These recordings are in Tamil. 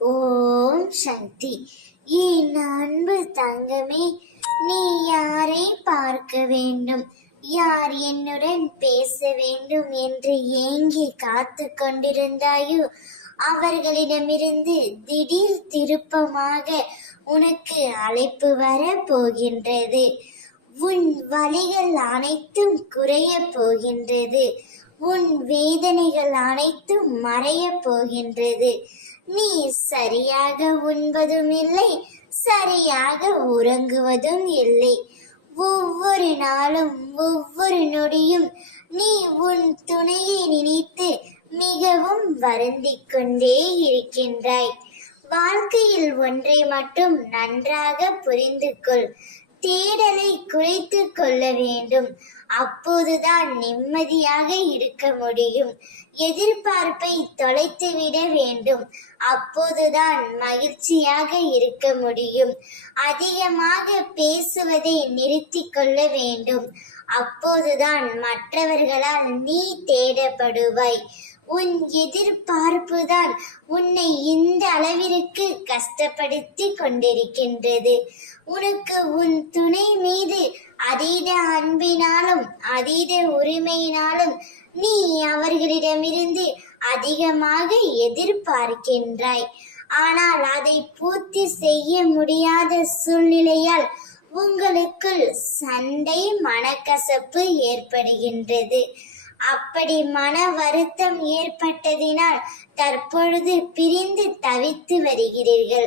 ஓம் சக்தி. என் அன்பு தங்கமே, நீ யாரை பார்க்க வேண்டும், யார் என்னுடன் பேச வேண்டும் என்று ஏங்கி காத்து கொண்டிருந்தாயோ அவர்களிடமிருந்து திடீர் திருப்பமாக உனக்கு அழைப்பு வர போகின்றது. உன் வலிகள் அனைத்தும் குறைய போகின்றது. உன் வேதனைகள் அனைத்தும் மறைய போகின்றது. நீ சரியாக உண்பதும் இல்லை, சரியாக உறங்குவதும் இல்லை. ஒவ்வொரு நாளும் ஒவ்வொரு நொடியும் நீ உன் துணையை நினைத்து மிகவும் வருந்திக் கொண்டே இருக்கின்றாய். வாழ்க்கையில் ஒன்றை மட்டும் நன்றாக புரிந்து கொள். தேடலை குறைத்து கொள்ள வேண்டும். அப்போதுதான் நிம்மதியாக இருக்க முடியும். எதிர்பார்ப்பை தொலைத்துவிட வேண்டும். அப்போதுதான் மகிழ்ச்சியாக இருக்க முடியும். அதிகமாக பேசுவதை நிறுத்தி கொள்ள வேண்டும். அப்போதுதான் மற்றவர்களால் நீ தேடப்படுவாய். உன் எதிர்பார்ப்புதான் உன்னை இந்த அளவிற்கு கஷ்டப்படுத்தி கொண்டிருக்கின்றது. உனக்கு உன் துணை மீது அதீத அன்பினாலும் அதீத உரிமையினாலும் நீ அவர்களிடமிருந்து அதிகமாக எதிர்பார்க்கின்றாய். ஆனால் அதை பூர்த்தி செய்ய முடியாத சூழ்நிலையால் உங்களுக்குள் சண்டை, மனக்கசப்பு ஏற்படுகின்றது. அப்படி மன வருத்தம் ஏற்பட்டதினால் தற்பொழுது பிரிந்து தவித்து வருகிறீர்கள்.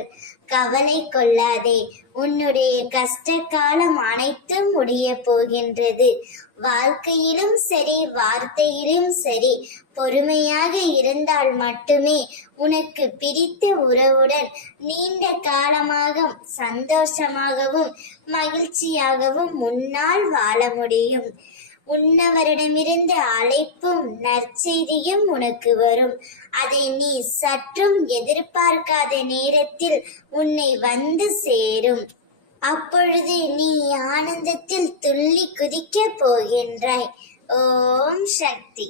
கவலை கொள்ளாதே. உன்னுடைய கஷ்ட காலம் அனைத்தும் முடிய போகின்றது. வாழ்க்கையிலும் சரி, வார்த்தையிலும் சரி, பொறுமையாக இருந்தால் மட்டுமே உனக்கு பிடித்த உறவுடன் நீண்ட காலமாக சந்தோஷமாகவும் மகிழ்ச்சியாகவும் உன்னால் வாழ முடியும். உன்னவரிடமிருந்து அழைப்பும் நற்செய்தியும் உனக்கு வரும். அதை நீ சற்றும் எதிர்பார்க்காத நேரத்தில் உன்னை வந்து சேரும். அப்பொழுது நீ ஆனந்தத்தில் துள்ளி குதிக்கப் போகின்றாய். ஓம் சக்தி.